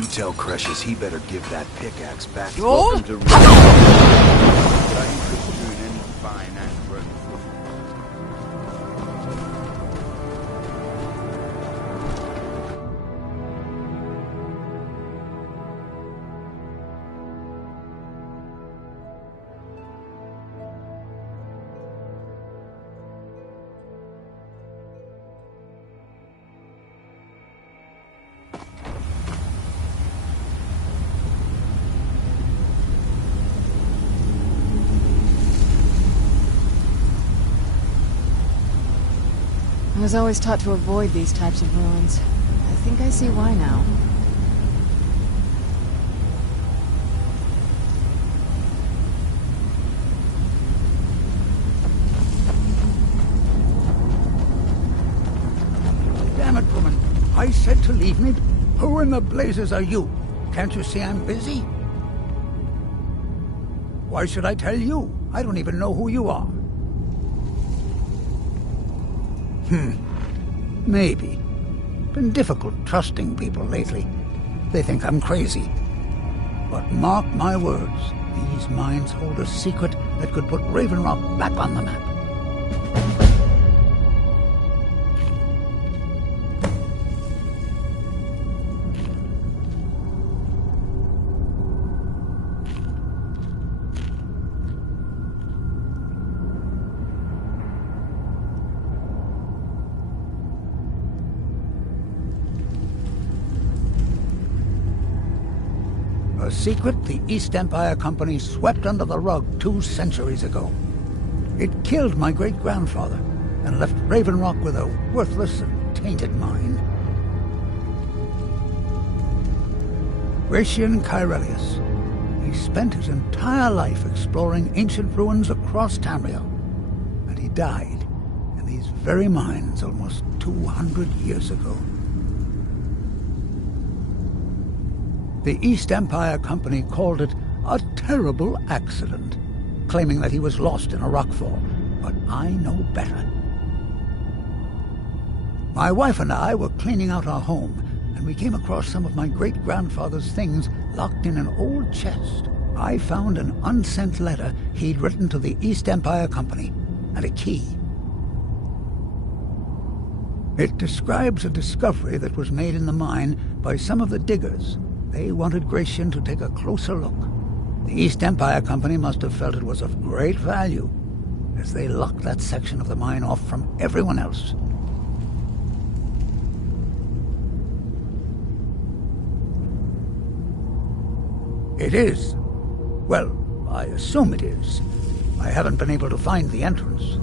You tell Precious he better give that pickaxe back. Welcome to But are you interested in any fine and worthy food? I was always taught to avoid these types of ruins. I think I see why now. Damn it, woman. I said to leave me. Who in the blazes are you? Can't you see I'm busy? Why should I tell you? I don't even know who you are. Maybe. Been difficult trusting people lately. They think I'm crazy. But mark my words, these mines hold a secret that could put Raven Rock back on the map. A secret the East Empire Company swept under the rug 2 centuries ago. It killed my great-grandfather and left Raven Rock with a worthless and tainted mine. Gratian Kyrelius. He spent his entire life exploring ancient ruins across Tamriel, and he died in these very mines almost 200 years ago. The East Empire Company called it a terrible accident, claiming that he was lost in a rockfall, but I know better. My wife and I were cleaning out our home, and we came across some of my great-grandfather's things locked in an old chest. I found an unsent letter he'd written to the East Empire Company, and a key. It describes a discovery that was made in the mine by some of the diggers. They wanted Gratian to take a closer look. The East Empire Company must have felt it was of great value, as they locked that section of the mine off from everyone else. It is. Well, I assume it is. I haven't been able to find the entrance.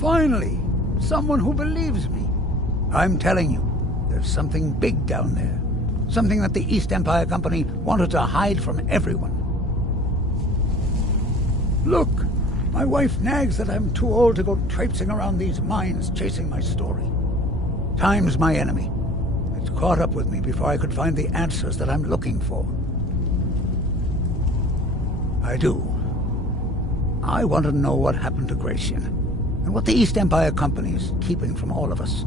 Finally! Someone who believes me. I'm telling you, there's something big down there. Something that the East Empire Company wanted to hide from everyone. Look, my wife nags that I'm too old to go traipsing around these mines chasing my story. Time's my enemy. It's caught up with me before I could find the answers that I'm looking for. I do. I want to know what happened to Gratian. And what the East Empire Company is keeping from all of us.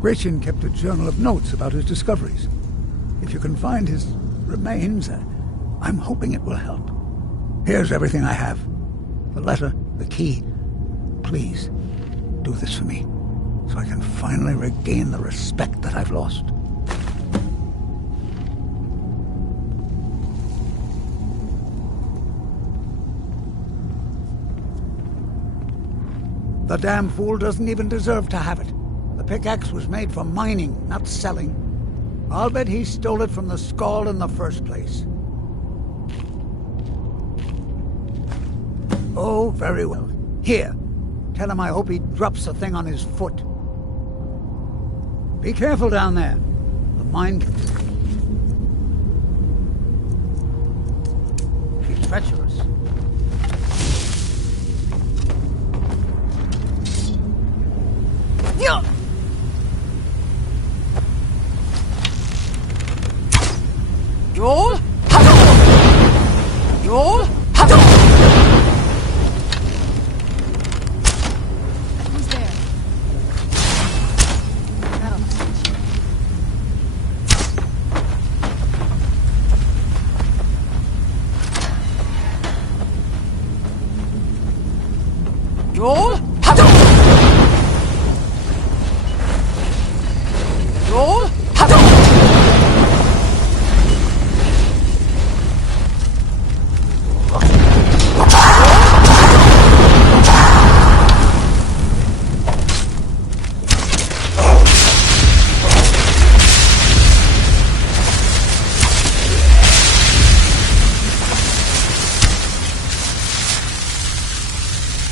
Gratian kept a journal of notes about his discoveries. If you can find his remains, I'm hoping it will help. Here's everything I have. The letter, the key. Please, do this for me, so I can finally regain the respect that I've lost. The damn fool doesn't even deserve to have it. The pickaxe was made for mining, not selling. I'll bet he stole it from the Skald in the first place. Oh, very well. Here, tell him I hope he drops the thing on his foot. Be careful down there. The mine can be treacherous. Joel? Joel? 롤 파동! 롤 파동!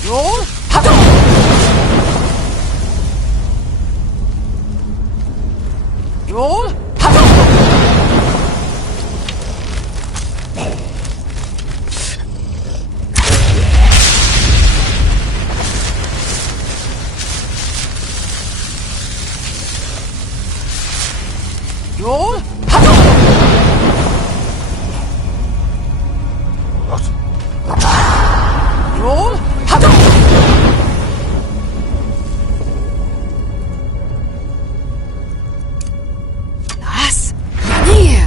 롤 파동! 롤 파동! 롤 파동! 롤 파동! Nas! Yanir!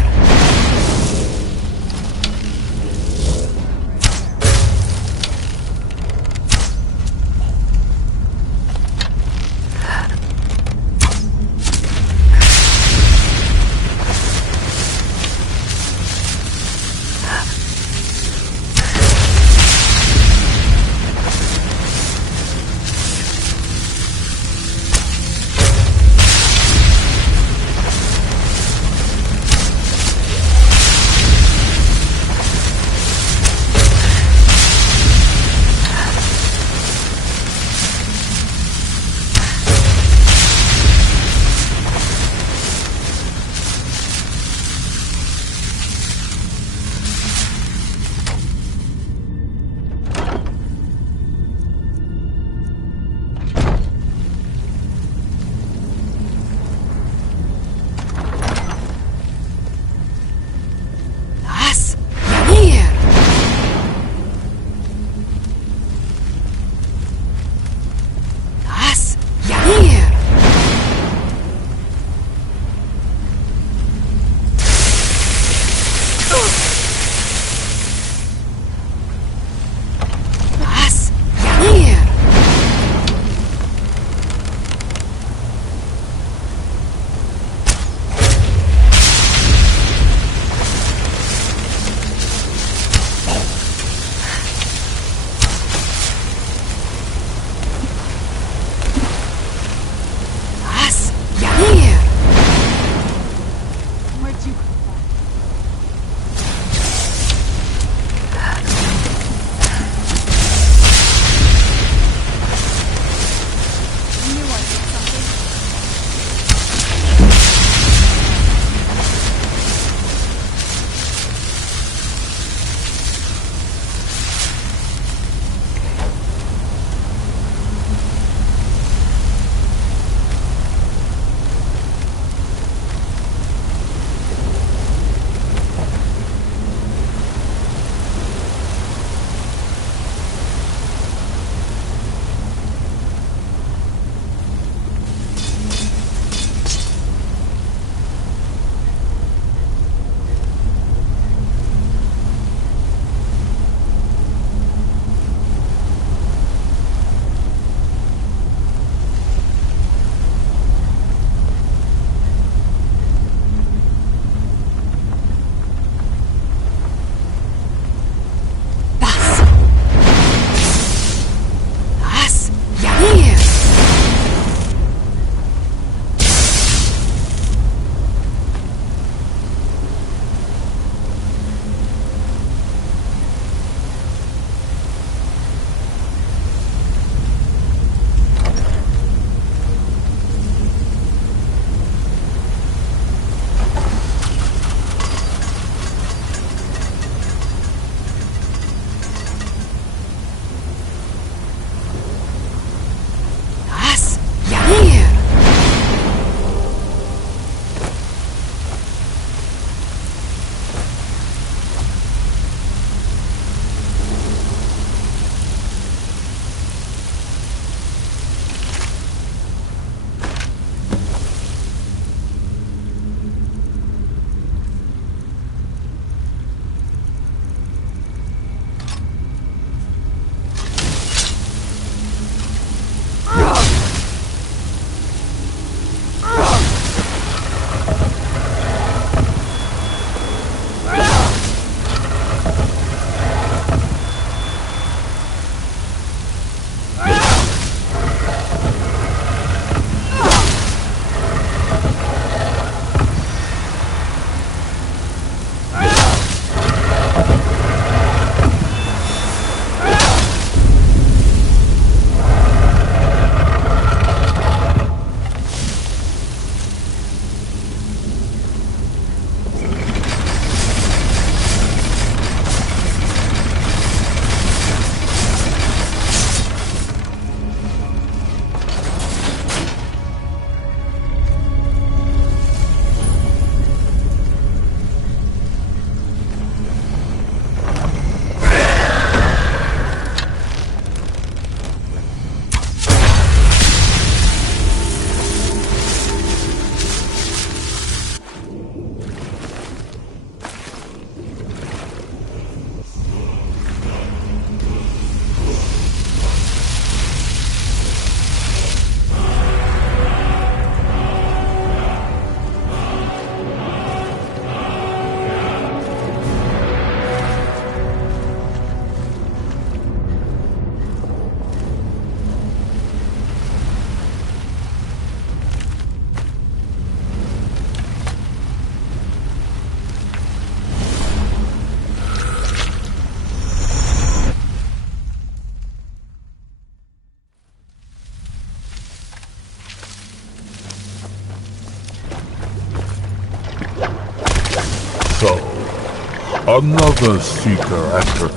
Another seeker after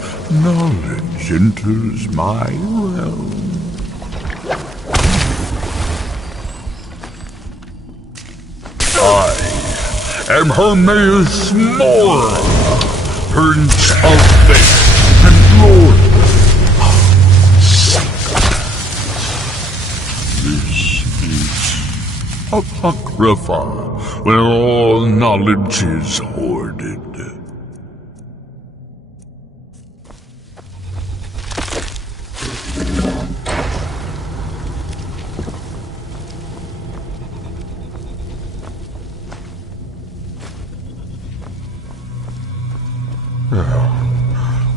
knowledge enters my realm. I am Hermaeus Mora, Prince of Fate and Lord of Sacrifice. This is Apocrypha, where all knowledge is hoarded.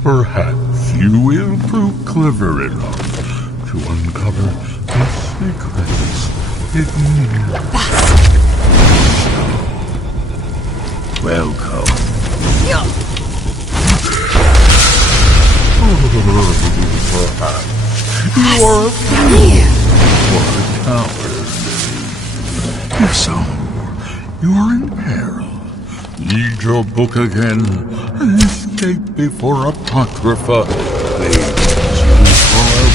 Perhaps you will prove clever enough to uncover the secrets hidden here. Welcome. Perhaps you are a fool or a coward. If so, you are in peril. Read your book again and escape before Apocrypha claims you forever.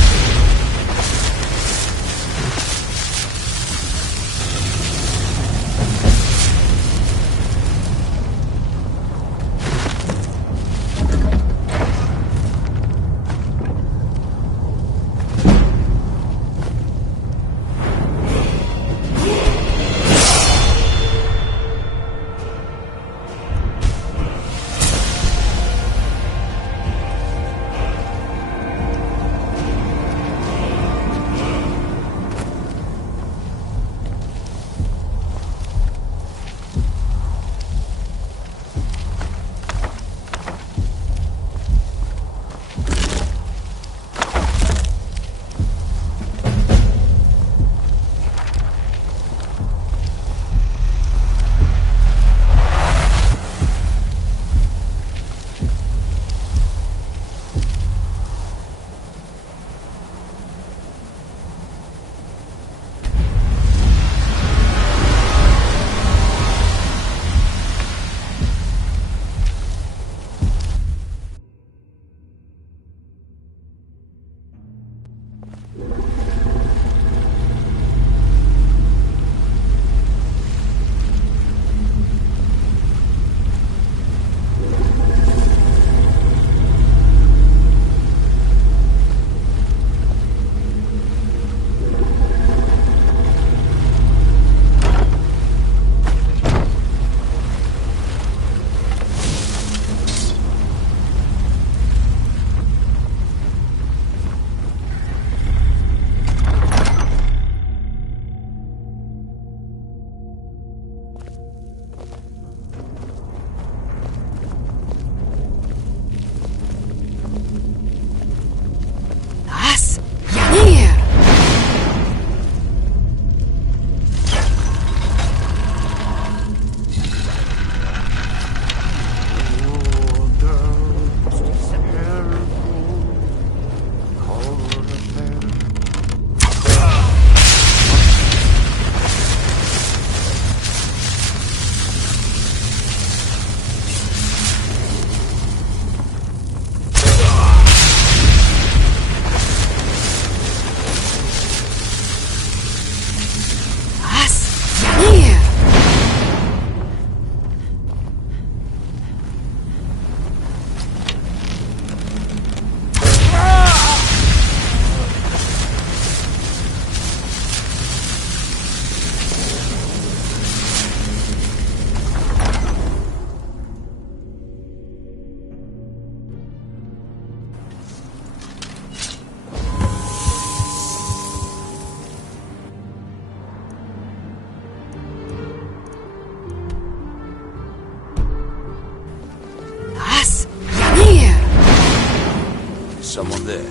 Someone there.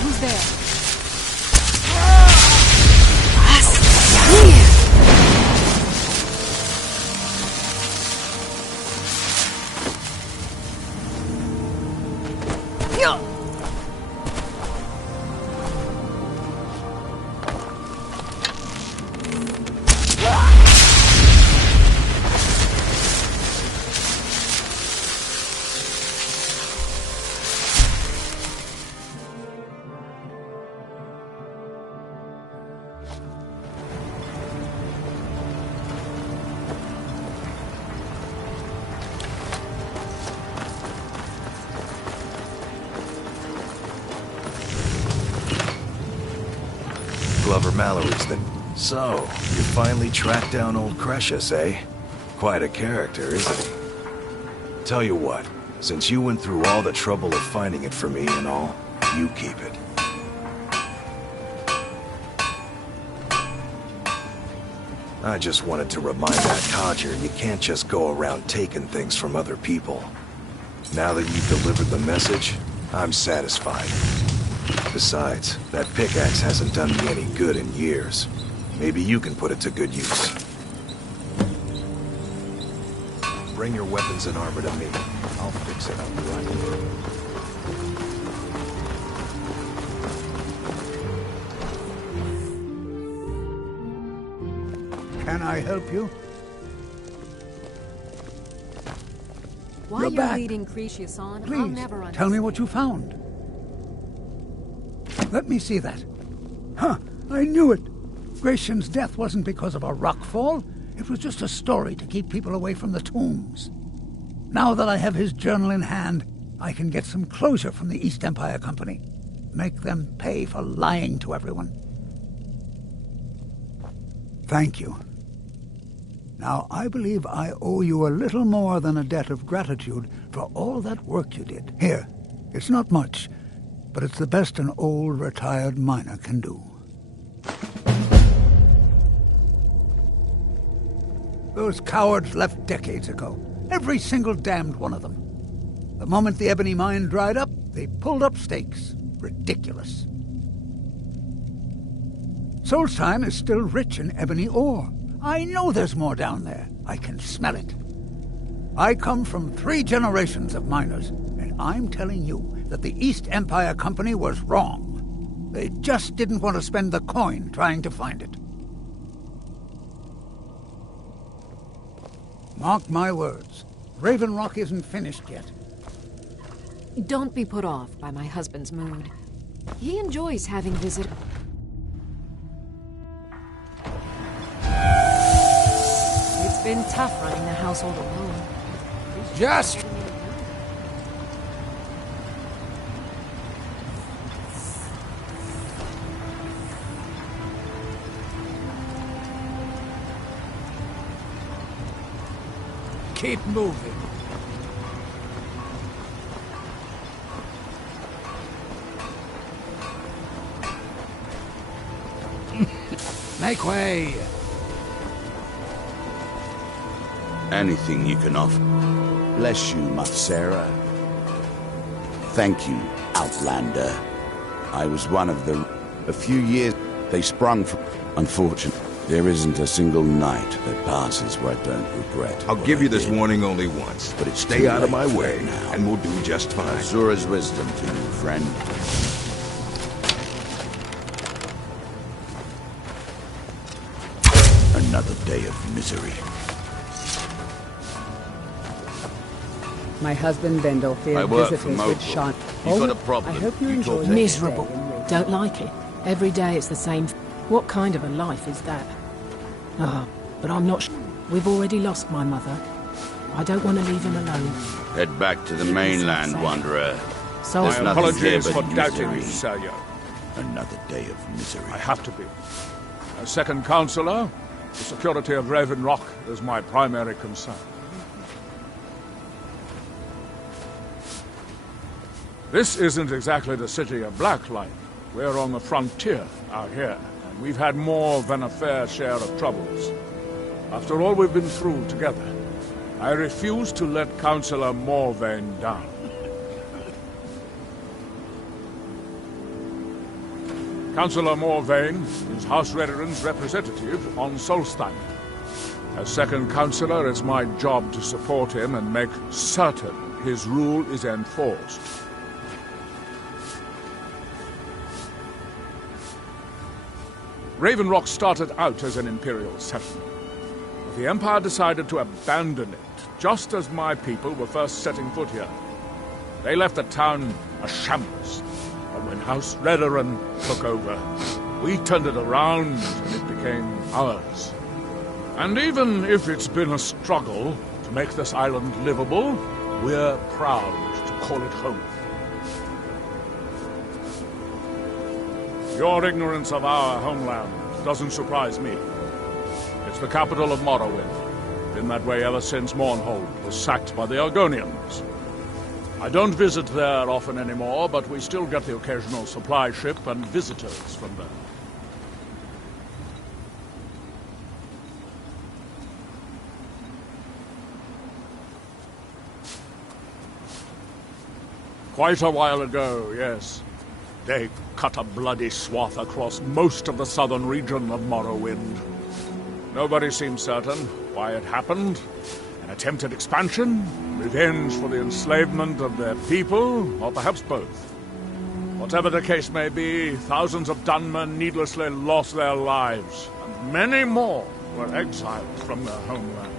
Who's there? Glover Mallory's the... So, you finally tracked down old Cretius, eh? Quite a character, isn't he? Tell you what, since you went through all the trouble of finding it for me and all, you keep it. I just wanted to remind that codger you can't just go around taking things from other people. Now that you've delivered the message, I'm satisfied. Besides, that pickaxe hasn't done me any good in years. Maybe you can put it to good use. Bring your weapons and armor to me. I'll fix it up right. Can I help you? Why You're you're back. leading Cretius on, I'll Please, never understand. tell me what you found. Let me see that. Huh, I knew it. Gratian's death wasn't because of a rockfall. It was just a story to keep people away from the tombs. Now that I have his journal in hand, I can get some closure from the East Empire Company. Make them pay for lying to everyone. Thank you. Now, I believe I owe you a little more than a debt of gratitude for all that work you did. Here, it's not much, but it's the best an old retired miner can do. Those cowards left decades ago. Every single damned one of them. The moment the ebony mine dried up, they pulled up stakes. Ridiculous. Solstheim is still rich in ebony ore. I know there's more down there. I can smell it. I come from 3 generations of miners, and I'm telling you that the East Empire Company was wrong. They just didn't want to spend the coin trying to find it. Mark my words. Raven Rock isn't finished yet. Don't be put off by my husband's mood. He enjoys having visitors. It's been tough running the household alone. Just... keep moving. Make way. Anything you can offer. Bless you, Matsera. Thank you, Outlander. I was one of the... A few years they sprung from... Unfortunately, there isn't a single night that passes where I don't regret. I'll what give I you this did. warning only once, But it's stay too out of my late for way, it now. and we'll do just fine. Azura's wisdom to you, friend. Another day of misery. My husband I Vendorfield work for visitors Mogul. with Sean. You've got a problem. I hope you You enjoy talk your Miserable. stay in Raven. Don't like it. Every day it's the same. What kind of a life is that? Ah, but I'm not We've already lost my mother. I don't want to leave him alone. Head back to the Keep mainland, yourself safe. wanderer. So There's My nothing here apologies but for doubting you, misery. Seryo. Another day of misery. I have to be. As second counselor, the security of Raven Rock is my primary concern. This isn't exactly the city of Blacklight. We're on the frontier out here, and we've had more than a fair share of troubles. After all we've been through together, I refuse to let Councillor Morvain down. Councillor Morvain is House Redoran's representative on Solstheim. As second councillor, it's my job to support him and make certain his rule is enforced. Raven Rock started out as an Imperial settlement. But the Empire decided to abandon it, just as my people were first setting foot here. They left the town a shambles. But when House Redoran took over, we turned it around and it became ours. And even if it's been a struggle to make this island livable, we're proud to call it home. Your ignorance of our homeland doesn't surprise me. It's the capital of Morrowind. Been that way ever since Mournhold was sacked by the Argonians. I don't visit there often anymore, but we still get the occasional supply ship and visitors from there. Quite a while ago, yes. They cut a bloody swath across most of the southern region of Morrowind. Nobody seems certain why it happened. An attempted expansion, revenge for the enslavement of their people, or perhaps both. Whatever the case may be, thousands of Dunmen needlessly lost their lives, and many more were exiled from their homeland.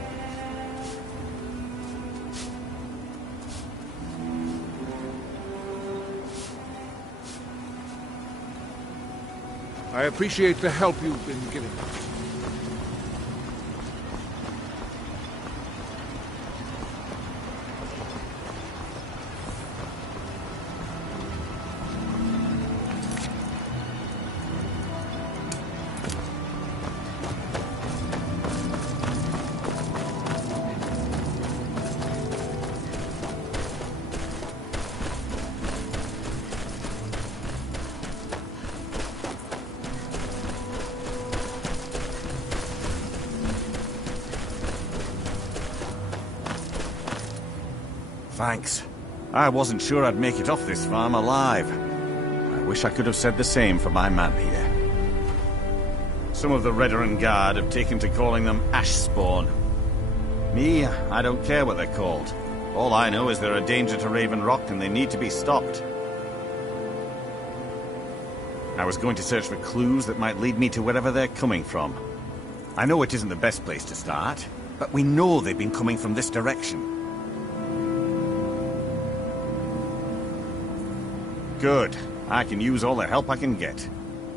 I appreciate the help you've been giving us. Thanks. I wasn't sure I'd make it off this farm alive. I wish I could have said the same for my man here. Some of the Redoran Guard have taken to calling them Ashspawn. Me, I don't care what they're called. All I know is they're a danger to Raven Rock and they need to be stopped. I was going to search for clues that might lead me to wherever they're coming from. I know it isn't the best place to start, but we know they've been coming from this direction. Good. I can use all the help I can get.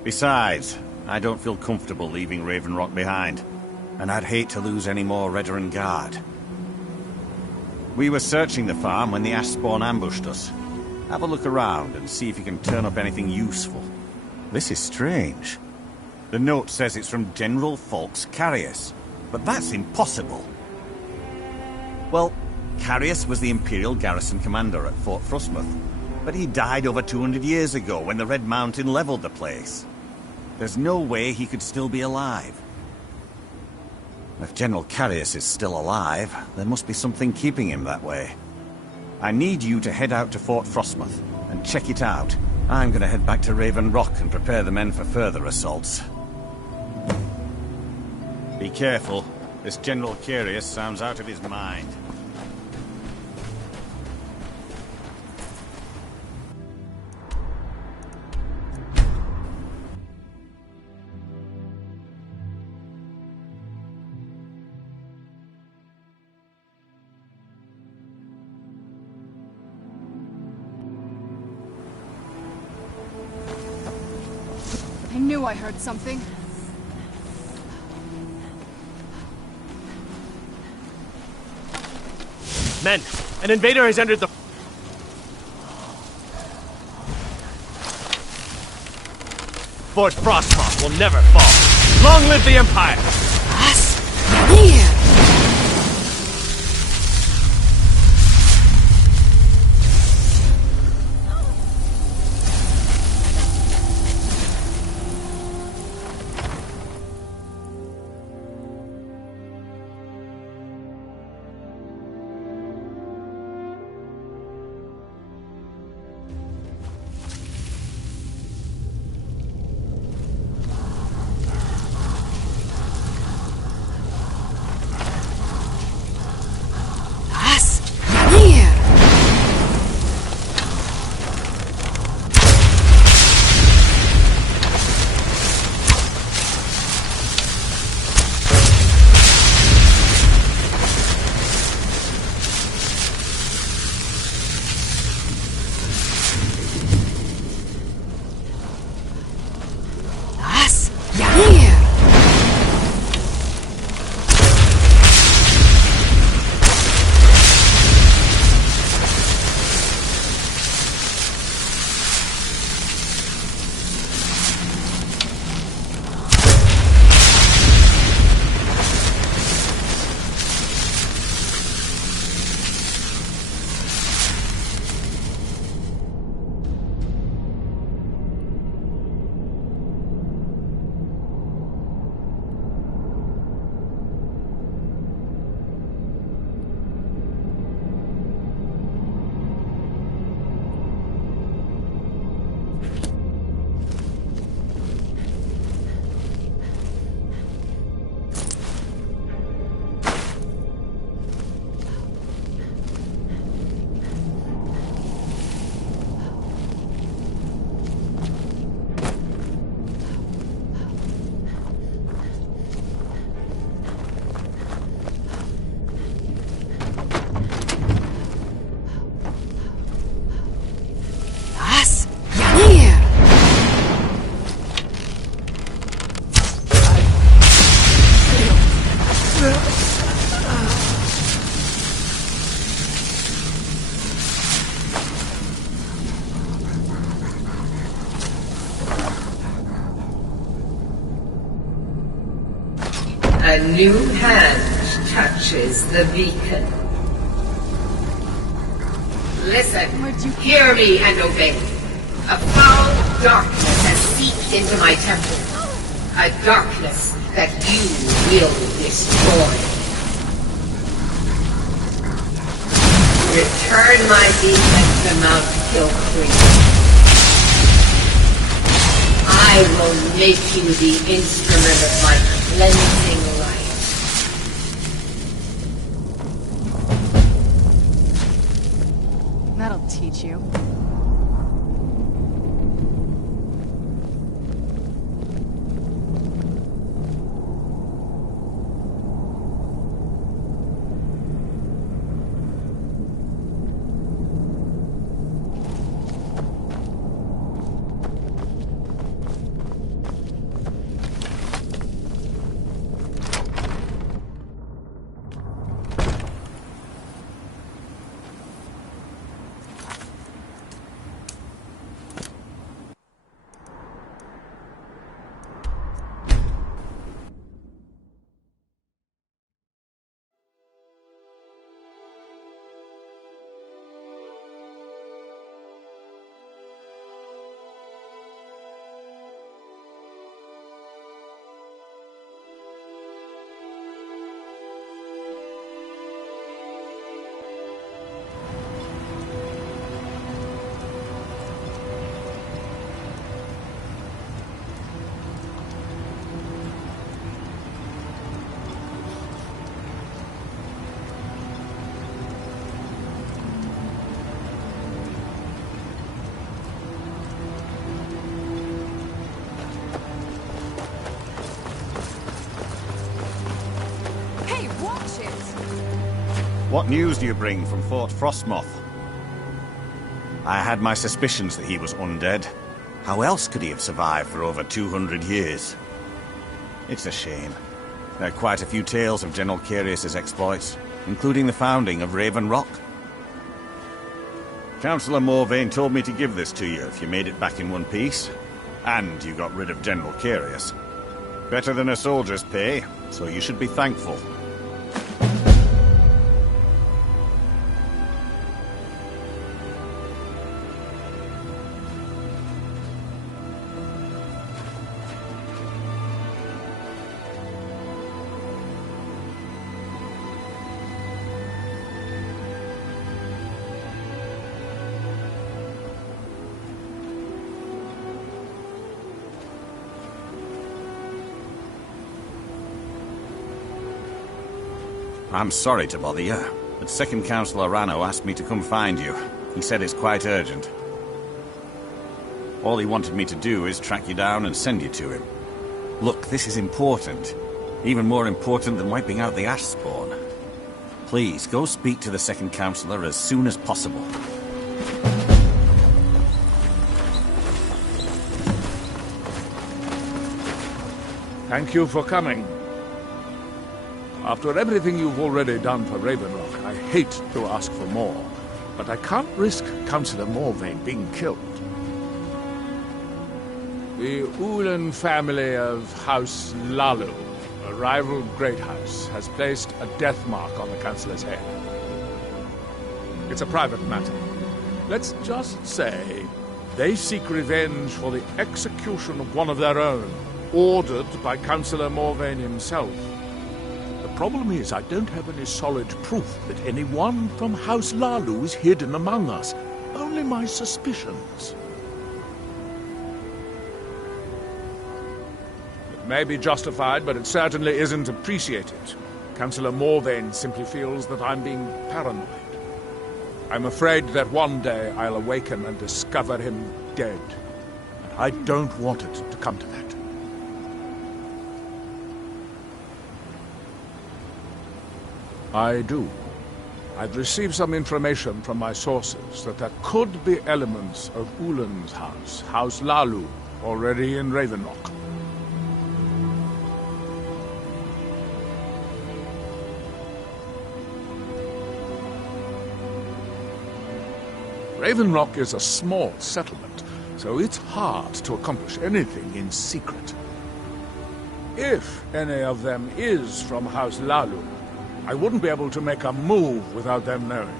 Besides, I don't feel comfortable leaving Raven Rock behind. And I'd hate to lose any more Redoran Guard. We were searching the farm when the Ashspawn ambushed us. Have a look around and see if you can turn up anything useful. This is strange. The note says it's from General Falx Carius, but that's impossible. Well, Carius was the Imperial garrison commander at Fort Frostmoth. But he died over 200 years ago when the Red Mountain leveled the place. There's no way he could still be alive. If General Carius is still alive, there must be something keeping him that way. I need you to head out to Fort Frostmoth and check it out. I'm gonna head back to Raven Rock and prepare the men for further assaults. Be careful. This General Carius sounds out of his mind. I knew I heard something. Men, an invader has entered the... Fort Frostmoth will never fall. Long live the Empire! Here! new hand touches the beacon. Listen, hear me and obey. A foul darkness has seeped into my temple. A darkness that you will destroy. Return my beacon to Mount Kilcree. I will make you the instrument of my cleansing light. That'll teach you. What news do you bring from Fort Frostmoth? I had my suspicions that he was undead. How else could he have survived for over 200 years? It's a shame. There are quite a few tales of General Carius's exploits, including the founding of Raven Rock. Councillor Morvain told me to give this to you if you made it back in one piece. And you got rid of General Carius. Better than a soldier's pay, so you should be thankful. I'm sorry to bother you, but Second Councillor Rano asked me to come find you. He said it's quite urgent. All he wanted me to do is track you down and send you to him. Look, this is important. Even more important than wiping out the Ash Spawn. Please, go speak to the Second Councillor as soon as possible. Thank you for coming. After everything you've already done for Raven Rock, I hate to ask for more, but I can't risk Councillor Morvain being killed. The Ulan family of House Lalu, a rival great house, has placed a death mark on the Councillor's head. It's a private matter. Let's just say they seek revenge for the execution of one of their own, ordered by Councillor Morvain himself. The problem is, I don't have any solid proof that anyone from House Lalu is hidden among us. Only my suspicions. It may be justified, but it certainly isn't appreciated. Councillor Morvain simply feels that I'm being paranoid. I'm afraid that one day I'll awaken and discover him dead. And I don't want it to come to that. I do. I've received some information from my sources that there could be elements of Ulan's house, House Lalu, already in Raven Rock. Raven Rock is a small settlement, so it's hard to accomplish anything in secret. If any of them is from House Lalu, I wouldn't be able to make a move without them knowing.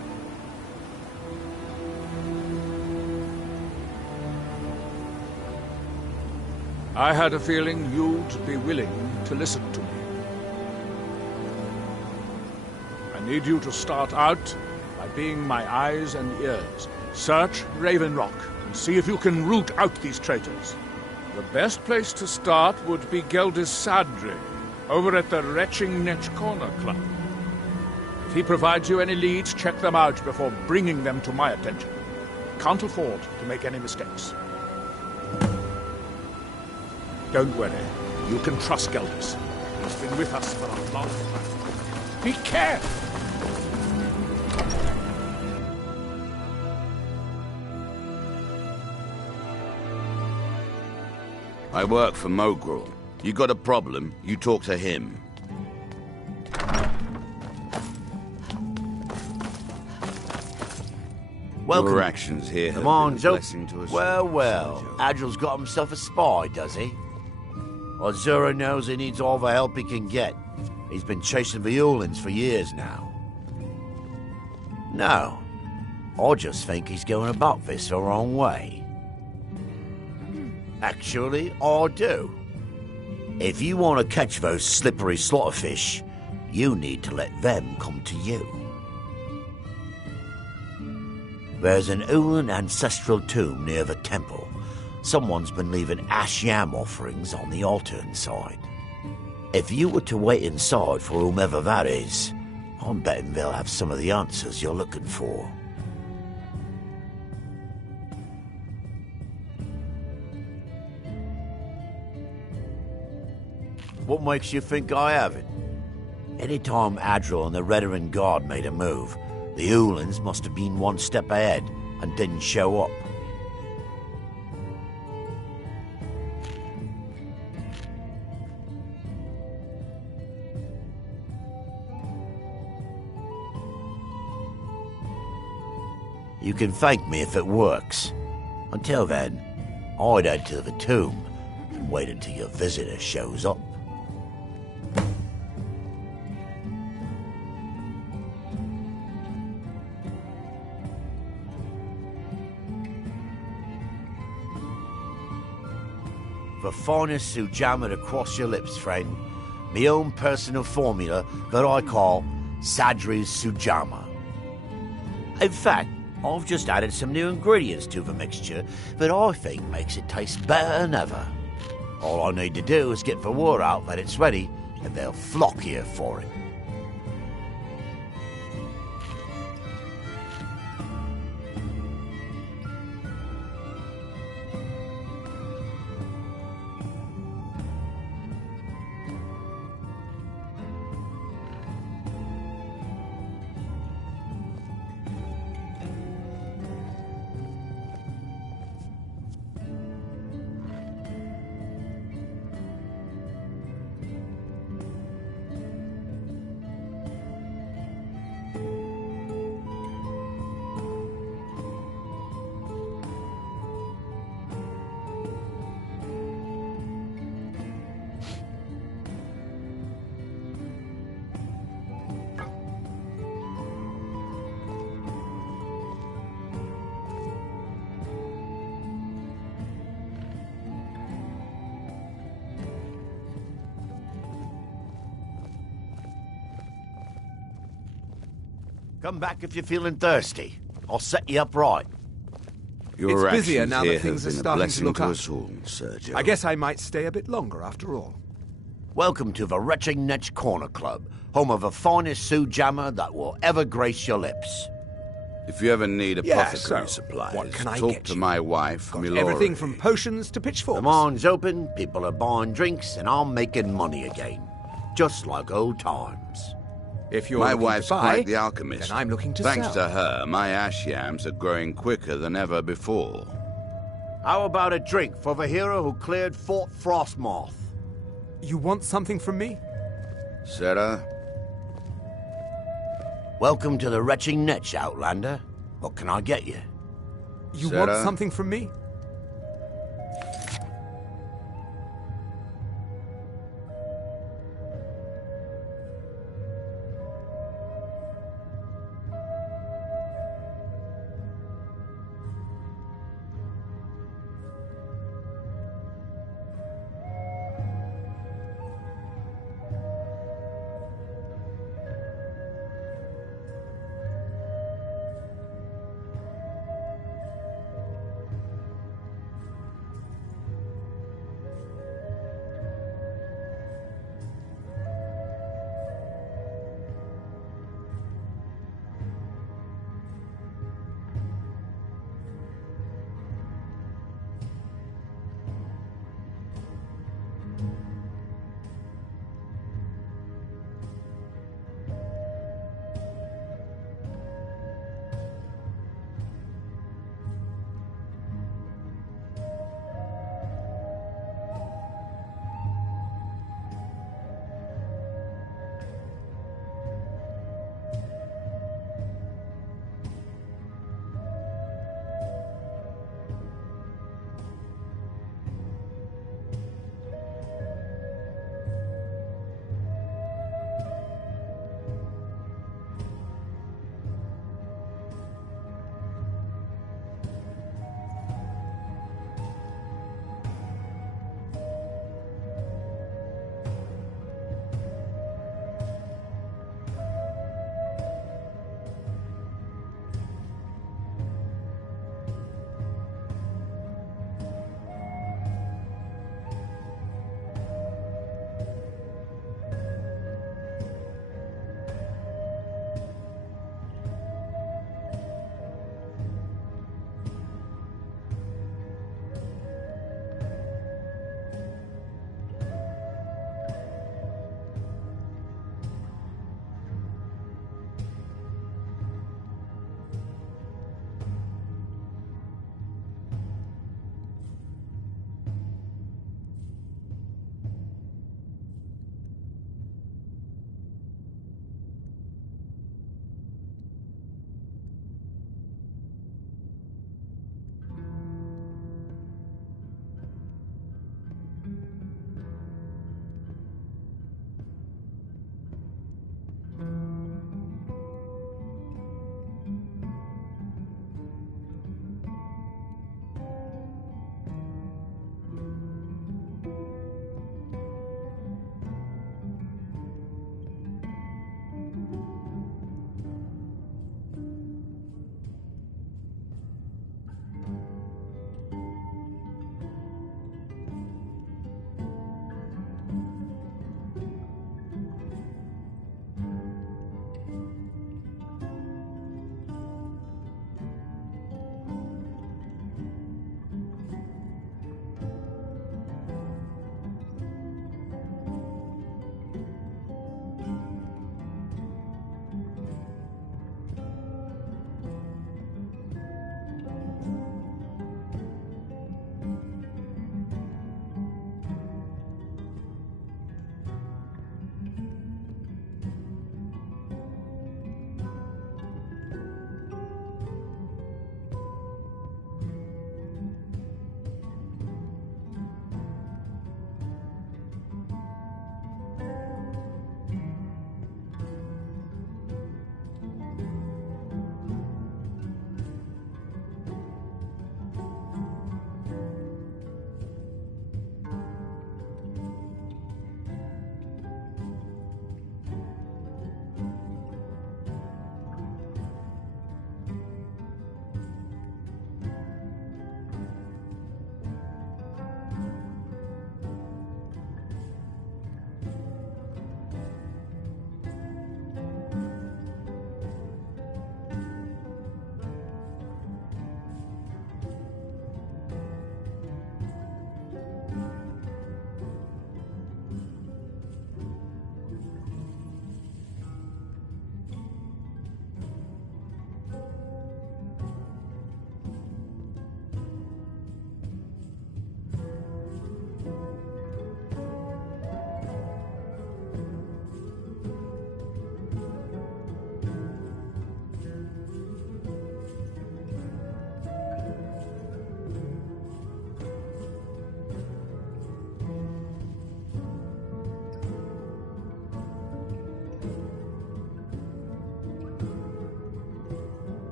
I had a feeling you'd be willing to listen to me. I need you to start out by being my eyes and ears. Search Raven Rock and see if you can root out these traitors. The best place to start would be Geldis Sadri, over at the Retching Netch Corner Club. If he provides you any leads, check them out before bringing them to my attention. Can't afford to make any mistakes. Don't worry. You can trust Geldis. He's been with us for a long time. Be careful! I work for Mogrel. You got a problem, you talk to him. Welcome. Your actions here have Come on, been a Joe. blessing to us. Well, well. Joe. Adril's got himself a spy, does he? Well, Zura knows he needs all the help he can get. He's been chasing the Ulins for years now. No. I just think he's going about this the wrong way. Actually, I do. If you want to catch those slippery slaughterfish, you need to let them come to you. There's an Ulin ancestral tomb near the temple. Someone's been leaving ash yam offerings on the altar inside. If you were to wait inside for whomever that is, I'm betting they'll have some of the answers you're looking for. What makes you think I haven't? Anytime Adril and the Redarin Guard made a move, the Ulins must have been one step ahead and didn't show up. You can thank me if it works. Until then, I'd head to the tomb and wait until your visitor shows up. The finest sujama to cross your lips, friend. My own personal formula that I call Sadri's Sujama. In fact, I've just added some new ingredients to the mixture that I think makes it taste better than ever. All I need to do is get the word out that it's ready, and they'll flock here for it. Come back if you're feeling thirsty. I'll set you up right. Your It's busier actions now here that things are have been a starting to blessing look to up. us all, Sir Joe. I guess I might stay a bit longer after all. Welcome to the Retching Netch Corner Club, home of the finest sujama that will ever grace your lips. If you ever need apothecary so, supplies, what can I talk get to you? my wife, Milord. Everything from potions to pitchforks. The mine's open, people are buying drinks, and I'm making money again. Just like old times. If you're My looking wife's to buy, quite the alchemist. then I'm looking to Thanks sell. to her, my ash yams are growing quicker than ever before. How about a drink for the hero who cleared Fort Frostmoth? You want something from me? Sarah? Welcome to the Retching Netch, Outlander. What can I get you? You Sarah? want something from me?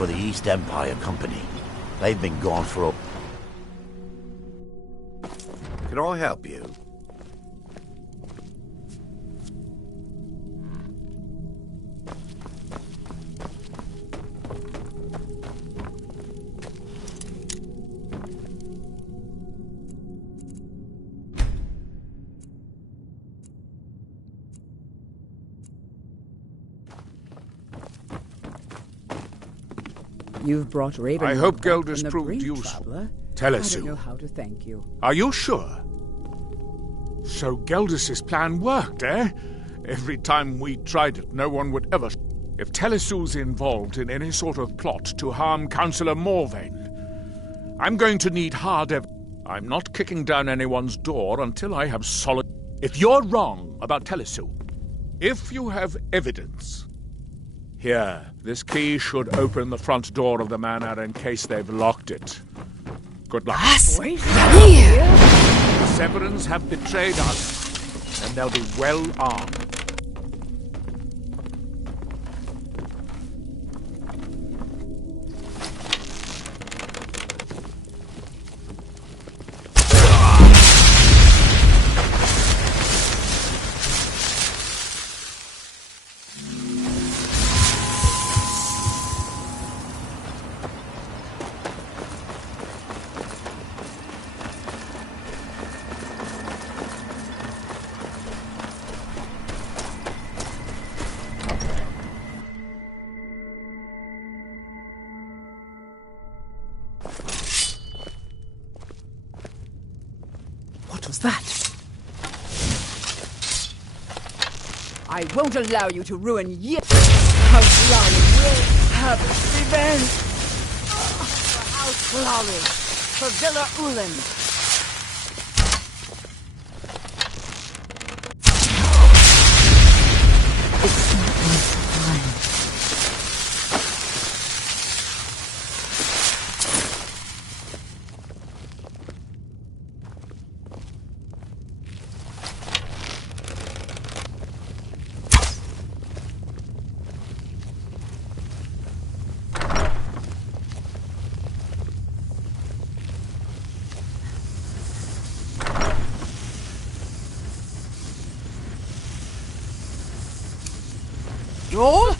for the East Empire Company. They've been gone for a... Can I help you? You've brought Raven. I hope Gelders from the proved brink, useful. traveler. Telesu. I don't know how to thank you. Are you sure? So Gelders' plan worked, eh? Every time we tried it, no one would ever... If Telesu's involved in any sort of plot to harm Councillor Morvain, I'm going to need hard evidence. I'm not kicking down anyone's door until I have solid... If you're wrong about Telesu, if you have evidence... Here, this key should open the front door of the manor in case they've locked it. Good luck. Here! The Severans have betrayed us, and they'll be well armed. What was that? I won't allow you to ruin yet. House Lolly will have its revenge. For House Lolly, for Villa Ulen. It's not worth the time. Joel?